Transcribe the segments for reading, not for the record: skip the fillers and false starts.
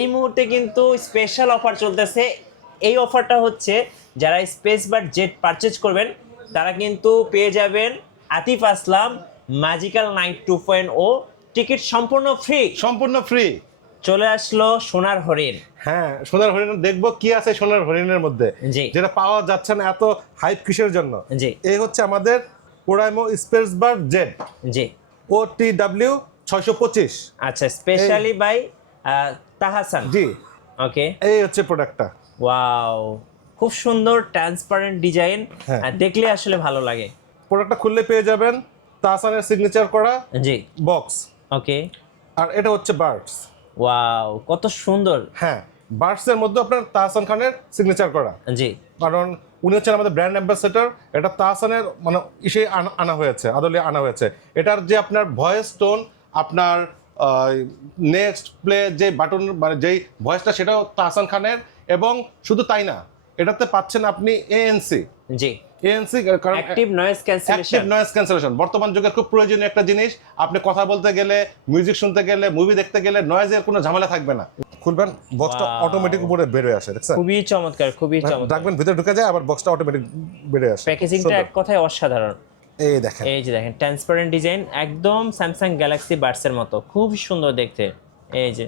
এই মুহূর্তে কিন্তু স্পেশাল অফার চলতেছে। এই অফারটা হচ্ছে যারা স্পেসবাড জেট পারচেজ করবেন তারা কিন্তু পেয়ে যাবেন আতিফ আসলাম ম্যাজিক্যাল নাইট 2.0 টিকিট সম্পূর্ণ ফ্রি। চলে আসলো সোনার হরিণ। হ্যাঁ, সোনার হরিণ দেখবো কি আছে সোনার হরিণের মধ্যে, জি। যেটা পাওয়া যাচ্ছে না। এত হাইপ কিসের জন্য? জি। এই হচ্ছে আমাদের ওরাইমো স্পেসবাড জেট জি। OTW 625। আচ্ছা, স্পেশালি বাই তাহাসান। জি। ওকে, এই হচ্ছে প্রোডাক্টটা। ওয়াও, খুব সুন্দর ট্রান্সপারেন্ট ডিজাইন, হ্যাঁ। দেখলে আসলে ভালো লাগে। প্রোডাক্টটা খুললে পেয়ে যাবেন তাহসানের সিগনেচার করা জি। বক্স। ওকে, আর এটা হচ্ছে বার্ডস। ওয়াও, কত সুন্দর। হ্যাঁ, বার্ডস এর মধ্যে আপনার তাহসান খানের সিগনেচার করা। জি। কারণ উনি হচ্ছেন আমাদের ব্র্যান্ড অ্যাম্বাসেডর। এটা তাহসানের মানে ইসে আনা হয়েছে, আদলে আনা হয়েছে। এটার যে আপনার ভয়েস টোন, আপনার নেক্সট প্লে যে বাটন মানে যেই ভয়েসটা, সেটাও তাহসান খানের। এবং শুধু তাই না, এটাতে পাচ্ছেন আপনি ANC। জি। ANC কারণ অ্যাক্টিভ নয়েজ ক্যান্সেলেশন বর্তমান যুগের খুব প্রয়োজনীয় একটা জিনিস। আপনি কথা বলতে গেলে, মিউজিক শুনতে গেলে, মুভি দেখতে গেলে নয়েজের কোনো ঝামেলা থাকবে না। খুলবেন, বক্সটা অটোমেটিক উপরে বের হয়ে আসে, দেখছেন? খুবই চমৎকার, খুবই চমৎকার। রাখবেন, ভিতরে ঢুকে যায়, আবার বক্সটা অটোমেটিক বের হয়ে আসে। প্যাকেজিংটা এক কথায় অসাধারণ। এই দেখেন, এই যে দেখেন, ট্রান্সপারেন্ট ডিজাইন, একদম স্যামসাং গ্যালাক্সি বাডসের মতো, খুব সুন্দর দেখতে। এই যে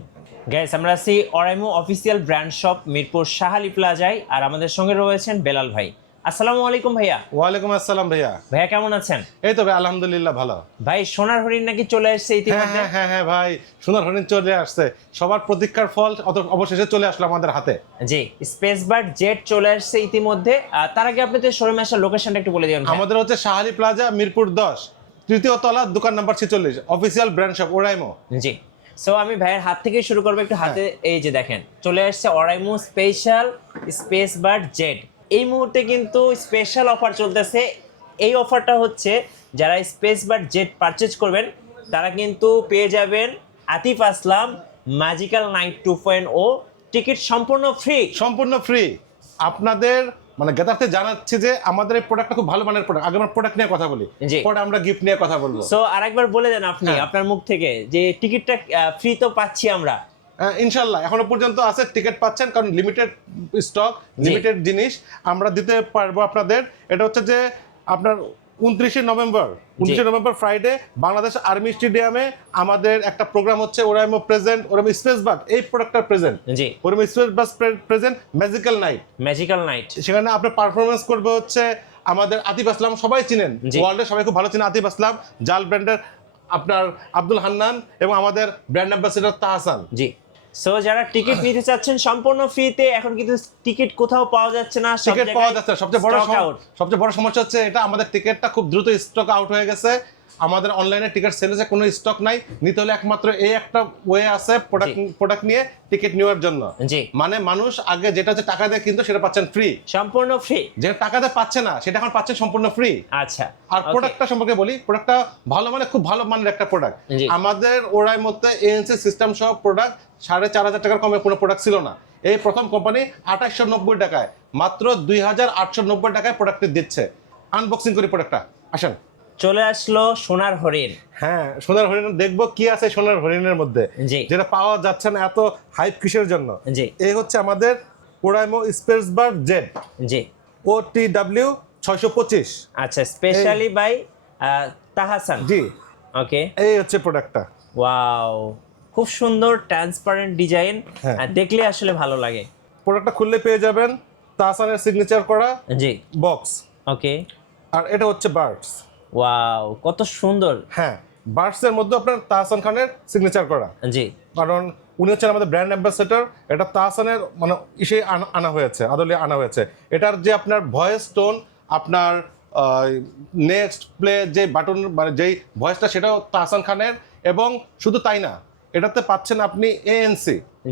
গাইস, আমরা আছি Oraimo official brand shop Mirpur SHAH প্লাজায়, আর আমাদের সঙ্গে রয়েছেন বেলাল ভাই। আসসালামু আলাইকুম ভাইয়া। ওয়ালাইকুম আসসালাম ভাইয়া। ভাইয়া কেমন আছেন? এই তো ভাই, আলহামদুলিল্লাহ ভালো। ভাই, সোনার হরিণ নাকি চলে আসছে ইতিমধ্যে? হ্যাঁ ভাই, সোনার হরিণ চলে আসছে। সবার প্রতীক্ষার ফল অবশেষে চলে আসলো আমাদের হাতে। জি, স্পেসবাড জেট চলে আসছে ইতিমধ্যে। তার আগে আপনি তো শোরুমে আসার লোকেশনটা একটু বলে দিন। আমাদের হচ্ছে SHAH প্লাজা, মিরপুর 10, তৃতীয় তলা, দোকান number 46, official brand shop Oraimo. জি। সো আমি ভাইয়ের হাত থেকে শুরু করবো একটু হাতে। এই যে দেখেন, চলে আসছে অরাইমো স্পেশাল স্পেসবাড জেট। এই মুহূর্তে কিন্তু স্পেশাল অফার চলতেছে। এই অফারটা হচ্ছে যারা স্পেসবাড জেট পারচেজ করবেন তারা কিন্তু পেয়ে যাবেন আতিফ আসলাম ম্যাজিক্যাল নাইট 2.0 টিকিট সম্পূর্ণ ফ্রি। আপনাদের মানে গেদারতে জানাচ্ছি যে আমাদের এই প্রোডাক্টটা খুব ভালো মানের প্রোডাক্ট। আগে আমরা প্রোডাক্ট নিয়ে কথা বলি, পরে আমরা গিফট নিয়ে কথা বলবো। সো আরেকবার বলে দেন আপনি আপনার মুখ থেকে যে টিকিটটা ফ্রি তো পাচ্ছি আমরা। ইনশাল্লাহ এখনো পর্যন্ত আছে, টিকিট পাচ্ছেন, কারণ লিমিটেড স্টক, লিমিটেড জিনিস আমরা দিতে পারবো আপনাদের। এটা হচ্ছে যে আপনার 29শে নভেম্বর ফ্রাইডে বাংলাদেশ আর্মি স্টেডিয়ামে আমাদের একটা প্রোগ্রাম হচ্ছে, ওরাইমো প্রেজেন্ট, ওরাইমো স্পেসবাড এই প্রোডাক্টটা প্রেজেন্ট। জি। Oraimo SpaceBud present magical night. সেখানে আপনার পারফরমেন্স করবে হচ্ছে আমাদের আতিফ আসলাম, সবাই চিনেন, ওয়ার্ল্ডে সবাই খুব ভালো চিনেন আতিফ আসলাম, জাল ব্র্যান্ডের আপনার আব্দুল হান্নান, এবং আমাদের ব্র্যান্ড অ্যাম্বাসেডর তাহসান। জি। সো যারা টিকিট নিতে চাচ্ছেন সম্পূর্ণ ফ্রিতে, এখন কিন্তু টিকিট কোথাও পাওয়া যাচ্ছে না, টিকিট পাওয়া যাচ্ছে না। সবচেয়ে বড় সমস্যা হচ্ছে এটা, আমাদের টিকিটটা খুব দ্রুত স্টক আউট হয়ে গেছে। আমাদের অনলাইনে টিকিট সেলসে কোনো স্টক নাই। নিতে হলে একমাত্র এই একটা ওয়ে আছে, প্রোডাক্ট নিয়ে টিকিট নেওয়ার জন্য। জি। মানে মানুষ আগে যেটা হচ্ছে টাকা দিয়ে কিন্তু সেটা পাচ্ছেন ফ্রি, সম্পূর্ণ ফ্রি। যে টাকা দিয়ে পাচ্ছে না সেটা এখন পাচ্ছেন সম্পূর্ণ ফ্রি। আচ্ছা। আর প্রোডাক্টটা সম্পর্কে বলি, প্রোডাক্টটা ভালো, মানে খুব ভালো মানের একটা প্রোডাক্ট। আমাদের ওরাইমোতে ANC সিস্টেম সহ প্রোডাক্ট 4,500 টাকার কমে কোনো প্রোডাক্ট ছিল না। এই প্রথম কোম্পানি 2890 টাকায়, মাত্র 2890 টাকায় প্রোডাক্টটি দিচ্ছে। আনবক্সিং করি প্রোডাক্টটা, আসেন। চলে আসলো সোনার হরিণ। হ্যাঁ, সোনার হরিণ দেখবো কি আছে সোনার হরিণের মধ্যে, যেটা পাওয়া যাচ্ছে না। এত হাইপ কিসের জন্য? এই হচ্ছে আমাদের ওরাইমো স্পেসবাড জেট। জি। OTW 625। আচ্ছা, স্পেশালি বাই তাহাসান। জি। ওকে, এই হচ্ছে প্রোডাক্টটা। ওয়াও, খুব সুন্দর ট্রান্সপারেন্ট ডিজাইন, দেখলে আসলে ভালো লাগে। প্রোডাক্টটা খুললে পেয়ে যাবেন তাহসানের সিগনেচার করা বক্স। ওকে। আর এটা হচ্ছে বার্ডস। ওয়াও, কত সুন্দর। হ্যাঁ, বার্ডস এর মধ্যে আপনার তাহসান খানের সিগনেচার করা। জি। কারণ উনি হচ্ছেন আমাদের ব্র্যান্ড অ্যাম্বাসেডর। এটা তাহসানের মানে ইসে আনা হয়েছে, আদলে আনা হয়েছে। এটার যে আপনার ভয়েস টোন, আপনার নেক্সট প্লে যে বাটন মানে যেই ভয়েসটা, সেটাও তাহসান খানের। এবং শুধু তাই না, এটাতে পাচ্ছেন আপনি ANC।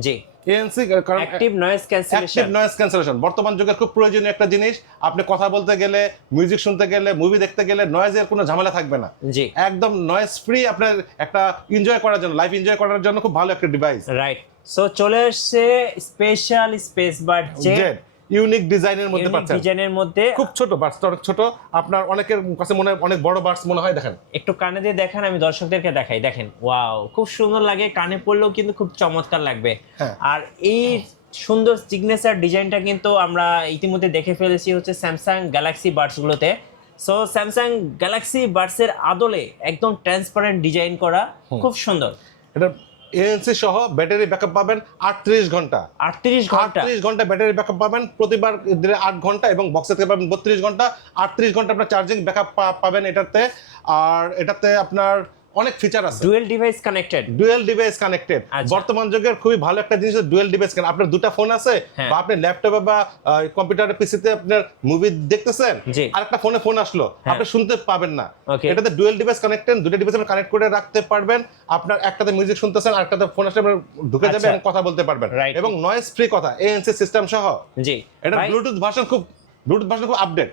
জি। ANC কারণ অ্যাক্টিভ নয়েজ ক্যান্সেলেশন বর্তমান যুগের খুব প্রয়োজনীয় একটা জিনিস। আপনি কথা বলতে গেলে, মিউজিক শুনতে গেলে, মুভি দেখতে গেলে নয়েজের কোনো ঝামেলা থাকবে না। জি। একদম নয়েজ ফ্রি, আপনার একটা এনজয় করার জন্য, লাইফ এনজয় করার জন্য খুব ভালো একটা ডিভাইস। রাইট। সো চলে আসছে স্পেশাল স্পেসবাড জেট ইউনিক ডিজাইনের মধ্যে ইউনিক পাচ্ছেন, ডিজাইনের মধ্যে খুব ছোট বাডসটা, অনেক ছোট, আপনার অনেকের কাছে মনে হয় অনেক বড় বাডস মনে হয়। দেখেন একটু কানে দিয়ে দেখেন, আমি দর্শকদেরকে দেখাই, দেখেন ওয়াও খুব সুন্দর লাগে, কানে পড়লেও কিন্তু খুব চমৎকার লাগবে। আর এই সুন্দর সিগনেচার ডিজাইনটা কিন্তু আমরা ইতিমধ্যে দেখে ফেলেছি হচ্ছে স্যামসাং গ্যালাক্সি বাডস গুলোতে। সো স্যামসাং গ্যালাক্সি বাডস এর আদলে একদম ট্রান্সপারেন্ট ডিজাইন করা, খুব সুন্দর। এটা ANC সহ ব্যাটারি ব্যাকআপ পাবেন 38 ঘন্টা, 38 ঘন্টা ব্যাটারি ব্যাকআপ পাবেন, প্রতিবার দিনে 8 ঘন্টা, এবং বক্সে থেকে পাবেন 32 ঘন্টা। 38 ঘন্টা আপনার চার্জিং ব্যাকআপ পাবেন এটাতে। আর এটাতে আপনার অনেক ফিচার আছে, ডুয়েল ডিভাইস কানেক্টেড। বর্তমান যুগের খুবই ভালো একটা জিনিস ডুয়েল ডিভাইস কানেক্ট। আপনার দুটো ফোন আছে, বা আপনি ল্যাপটপে বা কম্পিউটারে পিসিতে আপনার মুভি দেখতেছেন, আরেকটা ফোন আসলো, আপনি শুনতে পাবেন না। এটাতে ডুয়েল ডিভাইস কানেক্টেড, দুটো ডিভাইস আপনি কানেক্ট করে রাখতে পারবেন। আপনার একটাতে মিউজিক শুনতেছেন, আরেকটাতে ফোন আসলে আপনি ঢুকে যাবে এবং কথা বলতে পারবেন, এবং নয়েজ ফ্রি কথা, ANC সিস্টেম সহ। এটা ব্লুটুথ ভার্সন খুব আপডেট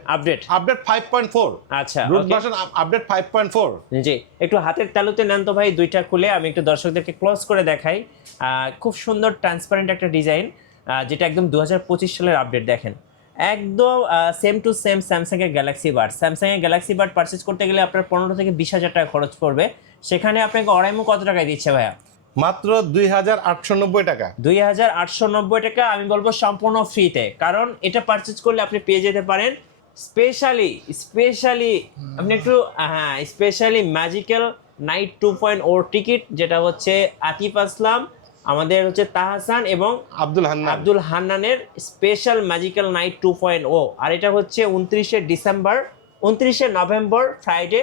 5.4। আচ্ছা, ব্লুটুথ ভার্সন আপডেট 5.4। জি, একটু হাতের তালুতে নেন তো ভাই দুইটা খুলে, আমি একটু দর্শকদেরকে ক্লোজ করে দেখাই। খুব সুন্দর ট্রান্সপারেন্ট একটা ডিজাইন, যেটা একদম 2025 সালের আপডেট। দেখেন একদম সেম টু সেম স্যামসাং এর গ্যালাক্সি বাড পারচেজ করতে গেলে আপনার 15 থেকে 20,000 টাকা খরচ পড়বে, সেখানে আপনাকে অরাইমো কত টাকায় দিচ্ছে ভাইয়া? মাত্র 2,890 টাকা। 2,890 টাকা। আমি বলবো সম্পূর্ণ ফ্রিতে, কারণ এটা পারচেজ করলে আপনি পেয়ে যেতে পারেন স্পেশালি আপনি একটু স্পেশালি ম্যাজিক্যাল নাইট 2.0 টিকিট, যেটা হচ্ছে আতিফ আসলাম, আমাদের হচ্ছে তাহসান এবং আব্দুল হান্নানের স্পেশাল ম্যাজিক্যাল নাইট 2.0। আর এটা হচ্ছে 29শে নভেম্বর ফ্রাইডে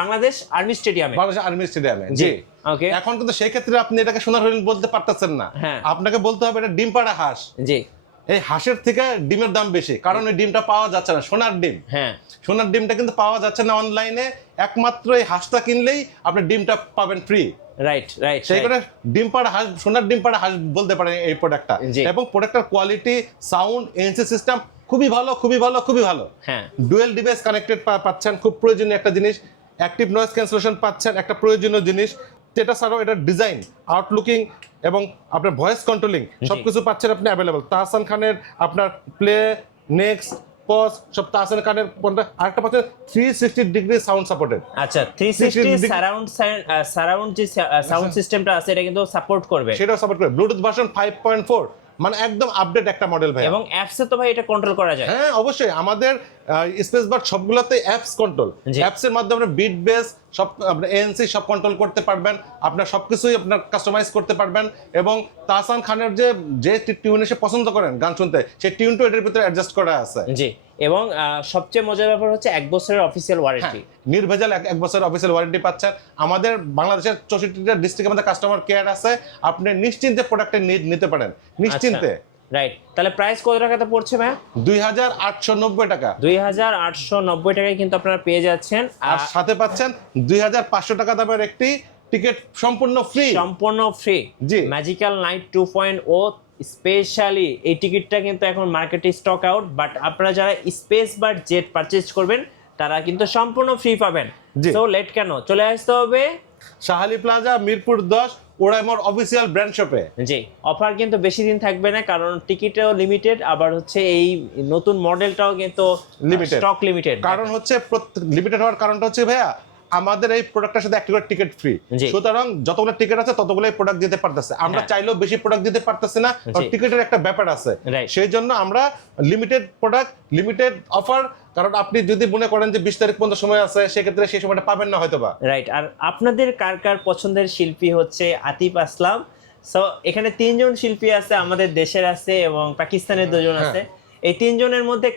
বাংলাদেশ আর্মি স্টেডিয়ামে। জি, ওকে। এখন কিন্তু সেই ক্ষেত্রে আপনি এটাকে সোনার হরিণ বলতে পারতেছেন না, আপনাকে বলতে হবে এটা ডিম পাড়া হাঁস। জি, এই হাঁসের থেকে ডিমের দাম বেশি, কারণ এই ডিমটা পাওয়া যাচ্ছে না, সোনার ডিম। সোনার ডিমটা কিন্তু পাওয়া যাচ্ছে না অনলাইনে, একমাত্র এই হাঁসটা কিনলেই আপনি ডিমটা পাবেন ফ্রি। রাইট। সেই করে ডিম পাড়া হাঁস, সোনার ডিম পাড়া হাঁস বলতে পারেন এই প্রোডাক্টটা। এবং প্রোডাক্টের কোয়ালিটি, সাউন্ড, ANC সিস্টেম খুবই ভালো। ডুয়েল ডিভাইস কানেক্টেড পাচ্ছেন, খুব প্রয়োজনীয় একটা জিনিস। অ্যাক্টিভ নয়েজ ক্যান্সেলেশন পাচ্ছেন, একটা প্রয়োজনীয় জিনিস। এটা ছাড়াও এটা ডিজাইন, আউটলুকিং এবং আপনার ভয়েস কন্ট্রোলিং সবকিছু পাচ্ছেন আপনি অ্যাভেলেবল। তাহসান খানের আপনার প্লে, নেক্সট, পজ সব তাহসান খানের। আরেকটা পাচ্ছেন 360 ডিগ্রি সাউন্ড সাপোর্টেড। আচ্ছা, 360 সারাউন্ড যে সাউন্ড সিস্টেমটা আছে এটা কিন্তু সাপোর্ট করবে, সেটাও সাপোর্ট করবে। ব্লুটুথ ভার্সন 5.4, মানে একদম আপডেট একটা মডেল ভাই। এবং অ্যাপসে তো ভাই এটা কন্ট্রোল করা যায়। হ্যাঁ, অবশ্যই। আমাদের স্পেসবাড সবগুলোতে অ্যাপস কন্ট্রোল, অ্যাপসের মাধ্যমে আপনি বিট বেস সব, আপনার ANC সব কন্ট্রোল করতে পারবেন, আপনার সবকিছুই আপনার কাস্টমাইজ করতে পারবেন। এবং তাহসান খানের যে টিউন এসে পছন্দ করেন গান শুনতে, সেই টিউনটা এটার ভিতরে অ্যাডজাস্ট করা আছে। জি, এবং সবচেয়ে মজার ব্যাপার হচ্ছে 1 বছরের অফিসিয়াল ওয়ারেন্টি, নির্ভেজাল 1 বছরের অফিসিয়াল ওয়ারেন্টি পাচ্ছেন। আমাদের বাংলাদেশের 64টা ডিস্ট্রিক্টে আমাদের কাস্টমার কেয়ার আছে, আপনি নিশ্চিন্তে প্রোডাক্টে নিতে পারেন, নিশ্চিন্তে। রাইট, তাহলে প্রাইস কত টাকাতে পড়ছে ভাই? 2,890 টাকা। 2,890 টাকায় কিন্তু আপনারা পেয়ে যাচ্ছেন, আর সাথে পাচ্ছেন 2,500 টাকা দামের একটি টিকিট সম্পূর্ণ ফ্রি। জি, ম্যাজিক্যাল নাইট 2.0 স্পেশালি এই টিকিটটা কিন্তু এখন মার্কেটে স্টক আউট, বাট আপনারা যারা স্পেস বা জেট পারচেজ করবেন তারা কিন্তু সম্পূর্ণ ফ্রি পাবেন। সো লেট কেন, চলে আসতে হবে শাহ প্লাজা, মিরপুর 10, ওরাইমোর অফিসিয়াল ব্র্যান্ড শপে। জি, অফার কিন্তু বেশি দিন থাকবে না, কারণ টিকিটও লিমিটেড, আবার হচ্ছে এই নতুন মডেলটাও কিন্তু লিমিটেড, স্টক লিমিটেড। কারণ হচ্ছে লিমিটেড হওয়ার কারণটা হচ্ছে ভাইয়া, আমাদের এই প্রোডাক্টের সাথে একটা করে টিকিট ফ্রি, সুতরাং যতগুলো টিকিট আছে ততগুলোই প্রোডাক্ট দিতে পারতেছে। আমরা চাইলেও বেশি প্রোডাক্ট দিতে পারতেছি না, কারণ টিকিটের একটা ব্যাপার আছে। সেই জন্য আমরা লিমিটেড প্রোডাক্ট, লিমিটেড অফার। কারণ আপনি যদি মনে করেন যে 20 তারিখ পর্যন্ত সময় আছে, সেক্ষেত্রে সেই সময়টা পাবেন না হয়তো বা। রাইট। আর আপনাদের কার পছন্দের শিল্পী হচ্ছে আতিফ আসলাম। সো এখানে 3 জন শিল্পী আছে, আমাদের দেশের আছে এবং পাকিস্তানের 2 জন আছে। এই 3 জনের মধ্যে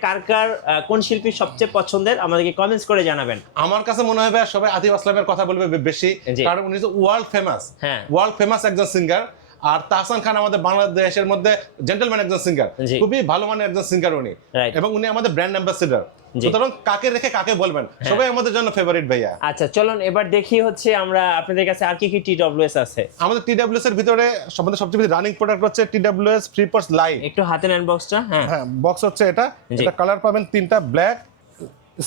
কোন শিল্পী সবচেয়ে পছন্দের আমাদেরকে কমেন্টস করে জানাবেন। আমার কাছে মনে হয় সবাই আতিফ আসলামের কথা বলবে বেশি, কারণ উনি ওয়ার্ল্ড ফেমাস একজন সিঙ্গার। আর তাহসান খান আমাদের বাংলাদেশের মধ্যে জেন্টলম্যান একজন সিঙ্গার, খুবই ভালো মানের একজন সিঙ্গার উনি, এবং উনি আমাদের ব্র্যান্ড অ্যাম্বাসেডর। সুতরাং কাকে রেখে কাকে বলবেন, সবাই আমাদের জন্য ফেভারিট ভাইয়া। আচ্ছা, চলুন এবার দেখি হচ্ছে আমরা আপনাদের কাছে আর কি TWS আছে। আমাদের TWS এর ভিতরে সবচেয়ে বেশি রানিং প্রোডাক্ট হচ্ছে TWS freepods lite। একটু হাতে নেন বক্সটা। হ্যাঁ, বক্স হচ্ছে এটা কালার পাবেন 3টা, ব্ল্যাক,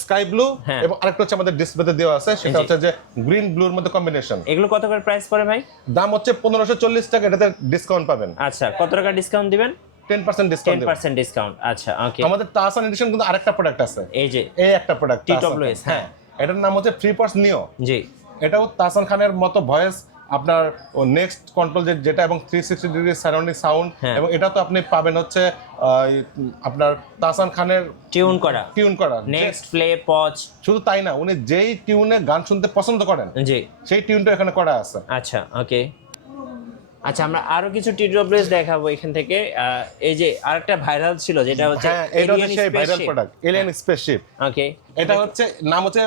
স্কাই ব্লু, এবং আরেকটা হচ্ছে আমাদের ডিসপ্লেতে দেওয়া আছে, সেটা হচ্ছে যে গ্রিন ব্লুর মধ্যে কম্বিনেশন। এগুলো কত করে প্রাইস পড়ে ভাই? দাম হচ্ছে 1540 টাকা, এটাতে ডিসকাউন্ট পাবেন। আচ্ছা, কত টাকা ডিসকাউন্ট দিবেন? 10% ডিসকাউন্ট 10% ডিসকাউন্ট। আচ্ছা ওকে। আমাদের তাসান এডিশন কিন্তু আরেকটা প্রোডাক্ট আছে, এই যে এই একটা প্রোডাক্ট TWS, হ্যাঁ এটার নাম হচ্ছে ফ্রিপডস নিও। জি এটাও তাসান খানের মতো ভয়েস আপনার নেক্সট কন্ট্রোল যেটা এবং 360 ডিগ্রি সারাউন্ডিং সাউন্ড, এবং এটা তো আপনি পাবেন হচ্ছে আপনার তাসান খানের টিউন করা নেক্সট প্লে পজ। শুধু তাই না, উনি যেই টিউনে গান শুনতে পছন্দ করেন জি সেই টিউনটা এখানে করা আছে। আচ্ছা ওকে। আচ্ছা আমরা আরো কিছু TWS দেখাবো এখান থেকে। এই যে আরেকটা ভাইরাল ছিল যেটা হচ্ছে এটা হচ্ছে সেই ভাইরাল প্রোডাক্ট এলিয়েন স্পেসশিপ। ওকে এটা হচ্ছে নাম হচ্ছে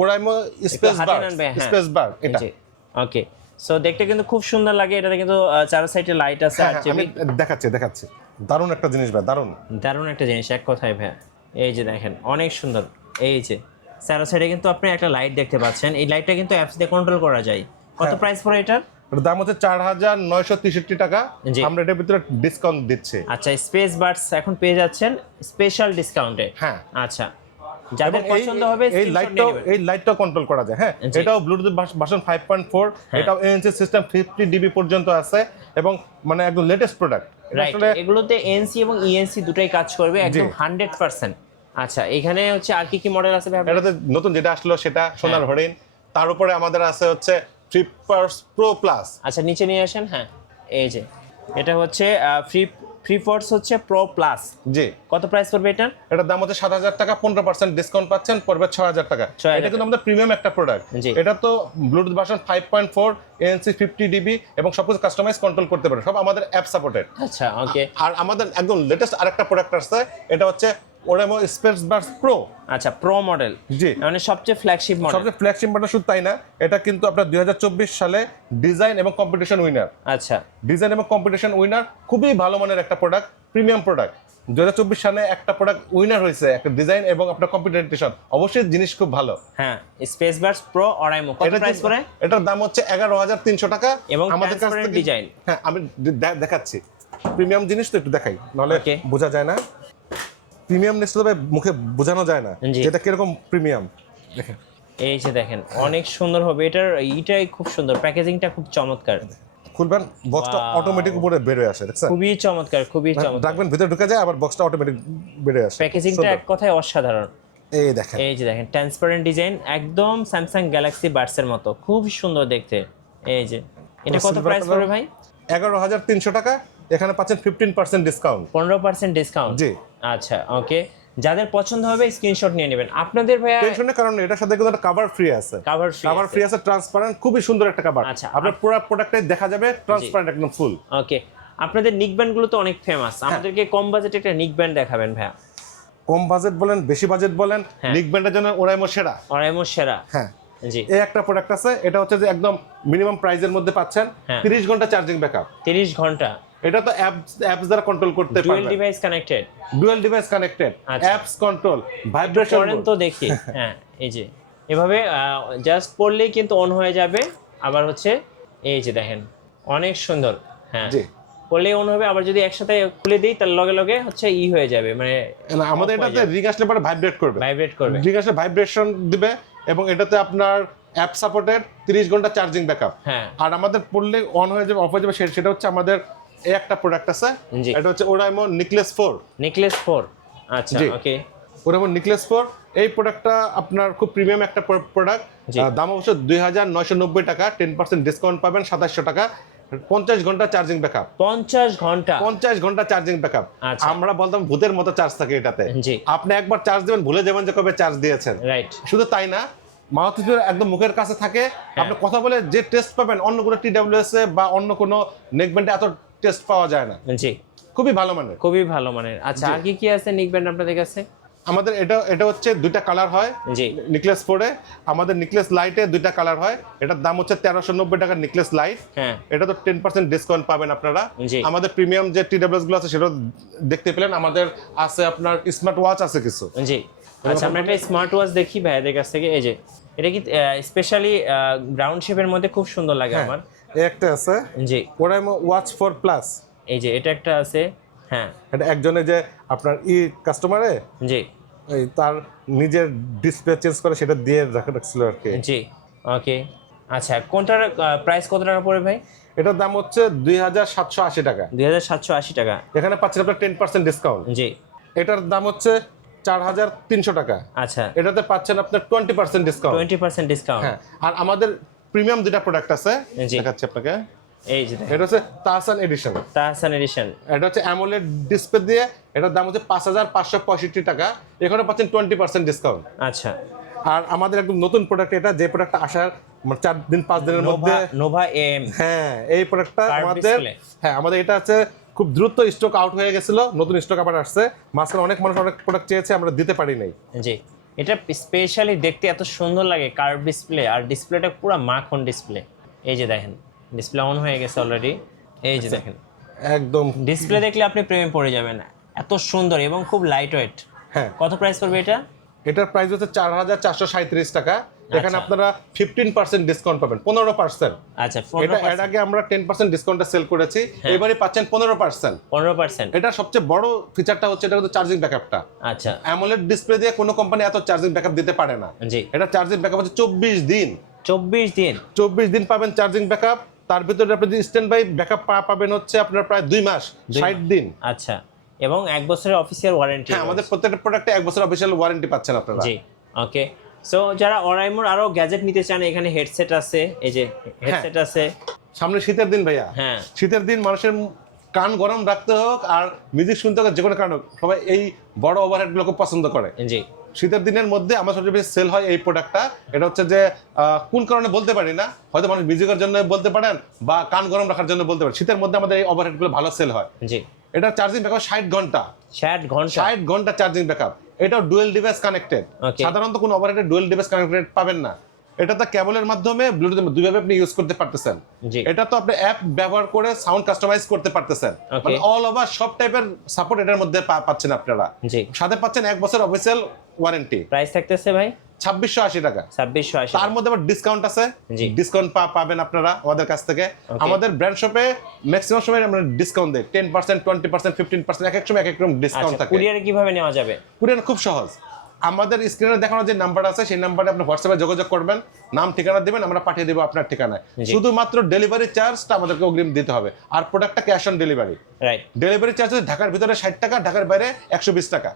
ওরাইমো স্পেসবার্ড এটা। ওকে সো দেখতে কিন্তু খুব সুন্দর লাগে। এটাতে কিন্তু চার সাইডে লাইট আছে। আমি দেখাচ্ছি দারুণ একটা জিনিস ভাই, দারুণ একটা জিনিস এক কথায় ভাই। এই যে দেখেন অনেক সুন্দর। এই যে চার সাইডে কিন্তু আপনি একটা লাইট দেখতে পাচ্ছেন। এই লাইটটা কিন্তু অ্যাপস দিয়ে কন্ট্রোল করা যায়। কত প্রাইস পড়ে এটার? এর দাম হচ্ছে 4963 টাকা। আমরা এটার ভিতরে ডিসকাউন্ট দিচ্ছি। আচ্ছা স্পেস বাডস এখন পেয়ে যাচ্ছেন স্পেশাল ডিসকাউন্টে। হ্যাঁ আচ্ছা যাদের পছন্দ হবে এই লাইটটা কন্ট্রোল করা যায়। হ্যাঁ এটাও ব্লুটুথ ভার্সন 5.4, এটাও এনসি সিস্টেম 50 ডিবি পর্যন্ত আছে এবং মানে একদম লেটেস্ট প্রোডাক্ট। এগুলোতে এনসি এবং ইএনসি দুটোই কাজ করবে একদম 100%। আচ্ছা এখানে হচ্ছে আর কি মডেল আছে ভাই? এটাতে নতুন যেটা আসলো সেটা সোনার হরিণ, তার উপরে আমাদের আছে হচ্ছে ফ্রিপডস প্রো প্লাস। আচ্ছা নিচে নিয়ে আসেন। হ্যাঁ এই যে এটা হচ্ছে ফ্রিপডস হচ্ছে প্রো প্লাস। জি কত প্রাইস পড়বে এটা? এটার দাম হচ্ছে 7000 টাকা, 15% ডিসকাউন্ট পাচ্ছেন, পড়বে 6000 টাকা। এটা কিন্তু আমাদের প্রিমিয়াম একটা প্রোডাক্ট। এটা তো ব্লুটুথ ভার্সন 5.4, এনসি 50 ডিবি এবং সবকিছু কাস্টমাইজ কন্ট্রোল করতে পারে, সব আমাদের অ্যাপ সাপোর্টেড। আচ্ছা ওকে। আর আমাদের একদম লেটেস্ট আরেকটা প্রোডাক্ট আছে, এটা হচ্ছে Oraimo spacebuds pro। আচ্ছা প্রো মডেল, জি মানে সবচেয়ে ফ্ল্যাগশিপ মডেল শুধু তাই না, এটা কিন্তু আপনার 2024 সালে ডিজাইন এবং কম্পিটিশন উইনার। আচ্ছা ডিজাইন এবং কম্পিটিশন উইনার, খুবই ভালো মানের একটা প্রোডাক্ট, প্রিমিয়াম প্রোডাক্ট। 2024 সালে একটা প্রোডাক্ট উইনার হয়েছে, একটা ডিজাইন এবং আপনার কম্পিটিশন, অবশ্যই জিনিস খুব ভালো। হ্যাঁ স্পেসবাডস প্রো Oraimo কত প্রাইস পড়ে? এটার দাম হচ্ছে 11300 টাকা। এবং আমাদের কাছ থেকে ডিজাইন, হ্যাঁ আমি দেখাচ্ছি, প্রিমিয়াম জিনিস তো একটু দেখাই, নাহলে বোঝা যায় না। প্রিমিয়াম নিশ্চিত তবে মুখে বোঝানো যায় না যেটা কিরকম প্রিমিয়াম। দেখেন এই যে দেখেন অনেক সুন্দর হবে। এটাই খুব সুন্দর, প্যাকেজিংটা খুব চমৎকার। খুলবেন বক্সটা অটোমেটিক উপরে বের হয়ে আসে, দেখছেন খুবই চমৎকার। রাখবেন ভিতরে ঢুকে যায়, আবার বক্সটা অটোমেটিক বের হয়ে আসে। প্যাকেজিংটা এক কথায় অসাধারণ। এই দেখেন ট্রান্সপারেন্ট ডিজাইন, একদম স্যামসাং গ্যালাক্সি বাডস এর মতো, খুব সুন্দর দেখতে। এই যে এটা কত প্রাইস পড়বে ভাই? 11300 টাকা। এখানে পাচ্ছেন 15% ডিসকাউন্ট, 15% ডিসকাউন্ট। জি আচ্ছা ওকে। যাদের পছন্দ হবে স্ক্রিনশট নিয়ে নেবেন আপনাদের ভাইয়া। টেনশনের কারণ এটার সাথে কিন্তু একটা কভার ফ্রি আছে, কভার ফ্রি আছে ট্রান্সপারেন্ট, খুবই সুন্দর একটা কভার। আচ্ছা আপনার পুরো প্রোডাক্টটাই দেখা যাবে ট্রান্সপারেন্ট একদম ফুল। ওকে আপনাদের নিকব্যান্ড গুলো তো অনেক ফেমাস, আমাদেরকে কম বাজেটে একটা নিকব্যান্ড দেখাবেন ভাইয়া। কম বাজেট বলেন বেশি বাজেট বলেন, নিকব্যান্ডের জন্য Oraimo সেরা। হ্যাঁ জি এই একটা প্রোডাক্ট আছে, এটা হচ্ছে যে একদম মিনিমাম প্রাইসের মধ্যে পাচ্ছেন 30 ঘন্টা চার্জিং ব্যাকআপ। 30 ঘন্টা। এটা তো অ্যাপস দ্বারা কন্ট্রোল করতে পারবেন, dual device connected, apps control, vibration করেন তো দেখি। হ্যাঁ এই যে এভাবে জাস্ট পড়লেই কিন্তু অন হয়ে যাবে। আবার হচ্ছে এই যে দেখেন অনেক সুন্দর। হ্যাঁ জি পড়লেই অন হবে, আবার যদি একসাথে খুলে দিই তার লগে লগে হচ্ছে হয়ে যাবে, মানে আমাদের এটাতে রিং আসলে পরে ভাইব্রেট করবে, রিং আসলে ভাইব্রেশন দিবে। এবং এটাতে আপনার অ্যাপ সাপোর্টেড, 30 ঘন্টা চার্জিং ব্যাকআপ। আর আমাদের পড়লে অন হয়ে যাবে অফ হয়ে যাবে, সেটা হচ্ছে আমাদের এই একটা প্রোডাক্ট আছে, এটা হচ্ছে Oraimo Necklace 4। আচ্ছা ওকে Oraimo Necklace 4 এই প্রোডাক্টটা আপনার খুব প্রিমিয়াম একটা প্রোডাক্ট, দাম অবশ্য 2990 টাকা, 10% ডিসকাউন্ট পাবেন 2700 টাকা। 50 ঘন্টা চার্জিং ব্যাকআপ, 50 ঘন্টা চার্জিং ব্যাকআপ। আমরা বলতাম ভূতের মতো চার্জ থাকে এটাতে, আপনি একবার চার্জ দিবেন ভুলে যাবেন যে কবে চার্জ দিয়েছেন। শুধু তাই না, মাউথপিস একদম মুখের কাছে থাকে, আপনি কথা বলে যে টেস্ট পাবেন অন্য কোনো TWS এ বা অন্য কোনো নেকব্যান্ডে এত টেস্ট পাওয়া যায় না। জি খুবই ভালো মানের। আচ্ছা আর কি আছে নেকব্যান্ড আপনাদের কাছে? আমাদের এটা হচ্ছে দুইটা কালার হয় নেকলেস 4 এ। আমাদের নেকলেস লাইটে দুইটা কালার হয়, এটার দাম হচ্ছে 1390 টাকা নেকলেস লাইট। এটা তো 10% ডিসকাউন্ট পাবেন আপনারা। আমাদের প্রিমিয়াম যে TWS গুলো আছে সেটা দেখতে পেলেন, আমাদের আছে আপনার স্মার্ট ওয়াচ আছে কিছু। জি আচ্ছা আমরা একটা স্মার্ট ওয়াচ দেখি ভাইয়াদের কাছ থেকে। এই যে এটা কি স্পেশালি গ্রাউন্ড শেপের মধ্যে খুব সুন্দর লাগে আমার। এই একটা আছে জি Oraimo Watch 4 Plus। এই যে এটা একটা আছে। হ্যাঁ এটা একজনের যে আপনার কাস্টমারে জি তার নিজের ডিসপ্লে চেঞ্জ করে সেটা দিয়ে রাখছিল আর কি। জি ওকে আচ্ছা, কোনটার প্রাইস কত টাকা পড়বে ভাই? এটার দাম হচ্ছে 2780 টাকা। 2780 টাকা। এখানে পাচ্ছেন আপনার 10% ডিসকাউন্ট। জি। এটার দাম হচ্ছে 4300 টাকা। আচ্ছা, এটাতে পাচ্ছেন আপনার 20% ডিসকাউন্ট। 20% ডিসকাউন্ট। হ্যাঁ, আর আমাদের প্রিমিয়াম দুটা প্রোডাক্ট আছে, জি। দেখাচ্ছি আপনাকে। এই যে এটা হচ্ছে তাহসান এডিশন। তাহসান এডিশন। এটা হচ্ছে অ্যামোলেড ডিসপ্লে দিয়ে, এটার দাম হচ্ছে 5565 টাকা। এখানে পাচ্ছেন 20% ডিসকাউন্ট। আচ্ছা। আর আমাদের একদম নতুন প্রোডাক্ট এটা, যে প্রোডাক্টটা আসার 4 দিন 5 দিনের মধ্যে, নোভা এম। হ্যাঁ এই প্রোডাক্টটা আমাদের এটা আছে খুব দ্রুত স্টক আউট হয়ে গেছিল, নতুন স্টক আবার আসছে। মাঝখানে অনেক মানুষ অনেক প্রোডাক্ট চেয়েছে, আমরা দিতে পারি নাই। জি, এটা স্পেশালি দেখতে এত সুন্দর লাগে, কার্ভ ডিসপ্লে, আর ডিসপ্লেটা পুরো মাখন ডিসপ্লে। এই যে দেখেন ডিসপ্লে অন হয়ে গেছে অলরেডি। এই যে দেখেন একদম ডিসপ্লে দেখলে আপনি প্রেমে পড়ে যাবেন, এত সুন্দর এবং খুব লাইট ওয়েট। হ্যাঁ। কত প্রাইস পড়বে এটা? এটার প্রাইস হচ্ছে 4437 টাকা। এখানে আপনারা 15% ডিসকাউন্ট পাবেন, 15%। আচ্ছা, এটা এর আগে আমরা 10% ডিসকাউন্টে সেল করেছি, এবারে পাচ্ছেন 15%। 15%। এটা সবচেয়ে বড় ফিচারটা হচ্ছে এটা হচ্ছে চার্জিং ব্যাকআপটা। আচ্ছা, অ্যামোলেড ডিসপ্লে দিয়ে কোনো কোম্পানি এত চার্জিং ব্যাকআপ দিতে পারে না। জি। এটা চার্জিং ব্যাকআপ হচ্ছে 24 দিন। 24 দিন? 24 দিন পাবেন চার্জিং ব্যাকআপ। তার ভিতরে আপনি স্ট্যান্ড বাই ব্যাকআপ পাবেন হচ্ছে আপনার প্রায় 2 মাস 60 দিন। আচ্ছা, এবং 1 বছরের অফিসিয়াল ওয়ারেন্টি। হ্যাঁ, আমাদের প্রত্যেকটা প্রোডাক্টে 1 বছর অফিসিয়াল ওয়ারেন্টি পাচ্ছেন আপনারা। জি, ওকে। সো যারা অরাইমোর আরো গ্যাজেট নিতে চান, এখানে হেডসেট আছে, এই যে হেডসেট আছে। সামনে শীতের দিন ভাইয়া। হ্যাঁ, শীতের দিন মানুষের কান গরম রাখতে হোক আর মিউজিক শুনতে হোক, যে কোনো কারণ হোক, সবাই এই বড় ওভারহেড গুলো খুব পছন্দ করে। জি। শীতের দিনের মধ্যে আমার সবচেয়ে বেশি সেল হয় এই প্রোডাক্টটা। এটা হচ্ছে যে কোন কারণে বলতে পারি না, হয়তো মানুষ মিউজিকের জন্য বলতে পারেন বা কান গরম রাখার জন্য বলতে পারেন। শীতের মধ্যে আমাদের এই ওভারহেড গুলো ভালো সেল হয়। জি। এটা চার্জিং ব্যাকআপ 60 ঘন্টা। 60 ঘন্টা? 60 ঘন্টা চার্জিং ব্যাকআপ। এটাও ডুয়েল ডিভাইস কানেক্টেড। সাধারণত কোনো ওভারহেডে ডুয়েল ডিভাইস কানেক্টেড পাবেন না। এটাতে কেবলের মাধ্যমে ব্লুটুথের মাধ্যমে দুইভাবে আপনি ইউজ করতে পারতেছেন। এটা তো আপনি অ্যাপ ব্যবহার করে সাউন্ড কাস্টমাইজ করতে পারতেছেন, মানে অল ওভার সব টাইপের সাপোর্ট এটার মধ্যে পাচ্ছেন আপনারা। সাথে পাচ্ছেন 1 বছর অফিসিয়াল ওয়ারেন্টি। প্রাইস থাকতেছে ভাই 2680 টাকা। 2680। তার মধ্যে আবার ডিসকাউন্ট আছে, ডিসকাউন্ট পাবেন আপনারা আমাদের কাছ থেকে। আমাদের ব্র্যান্ড শপে ম্যাক্সিমাম সময় আমরা ডিসকাউন্ট দেই, 10%, 20%, 15%, এক এক সময় এক এক রকম ডিসকাউন্ট থাকে। কুরিয়ারে কিভাবে নেওয়া যাবে? কুরিয়ার খুব সহজ। আমাদের স্ক্রিনে দেখানো যে নাম্বার আছে সেই নাম্বারে আপনি হোয়াটসঅ্যাপে যোগাযোগ করবেন, নাম ঠিকানা দিবেন, আমরা পাঠিয়ে দেবো আপনার ঠিকানায়। শুধুমাত্র ডেলিভারি চার্জটা আমাদেরকে অগ্রিম দিতে হবে, আর প্রোডাক্টটা cash on delivery. Right. Delivery charge ঢাকার ভিতরে 60 টাকা, ঢাকার বাইরে 120 টাকা।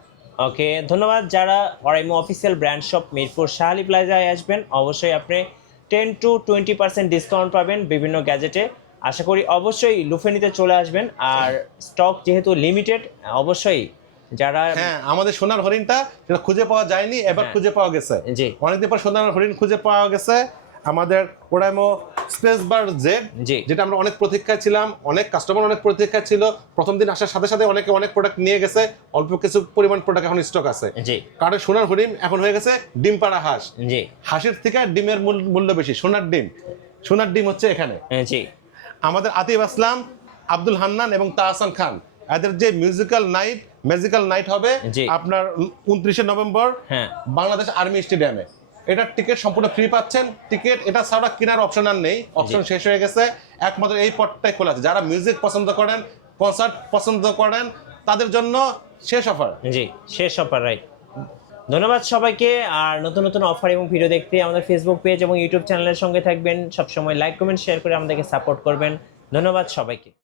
ওকে, ধন্যবাদ। যারা Oraimo official brand shop Mirpur Shah প্লাজায় আসবেন, অবশ্যই আপনি 10 to 20% ডিসকাউন্ট পাবেন বিভিন্ন গ্যাজেটে। আশা করি অবশ্যই লুফে নিতে চলে আসবেন। আর স্টক যেহেতু লিমিটেড, অবশ্যই যারা আমাদের সোনার হরিণটা সেটা খুঁজে পাওয়া যায়নি, এবার খুঁজে পাওয়া গেছে। জি, অনেকদিন পর সোনার হরিণ খুঁজে পাওয়া গেছে। আমাদের ওরাইমো স্পেসবাড জেড, যেটা আমরা অনেক প্রতীক্ষায় ছিলাম, অনেক কাস্টমার অনেক প্রতীক্ষায় ছিল। প্রথম দিন আসার সাথে সাথে অনেকে অনেক প্রোডাক্ট নিয়ে গেছে, অল্প কিছু পরিমাণ প্রোডাক্ট এখন স্টক আছে। কারণ সোনার হরিণ এখন হয়ে গেছে ডিম পাড়া হাঁস। হাঁসের থেকে ডিমের মূল্য বেশি। সোনার ডিম হচ্ছে এখানে। আমাদের আতিফ আসলাম, আব্দুল হান্নান এবং তাহসান খান, এদের যে ম্যাজিক্যাল নাইট হবে আপনার 29শে নভেম্বর বাংলাদেশ আর্মি স্টেডিয়ামে। এটার টিকিট সম্পূর্ণ ফ্রি পাচ্ছেন। টিকিট এটা ছাড়া কেনার অপশন আর নেই, অপশন শেষ হয়ে গেছে। একমাত্র এই পথটাই খোলা আছে। যারা মিউজিক পছন্দ করেন, কনসার্ট পছন্দ করেন, তাদের জন্য শেষ অফার। শেষ অফার, রাইট। ধন্যবাদ সবাইকে। আর নতুন নতুন অফার এবং ভিডিও দেখতে আমাদের ফেসবুক পেজ এবং ইউটিউব চ্যানেলের সঙ্গে থাকবেন। সবসময় লাইক, কমেন্ট, শেয়ার করে আমাদেরকে সাপোর্ট করবেন। ধন্যবাদ সবাইকে।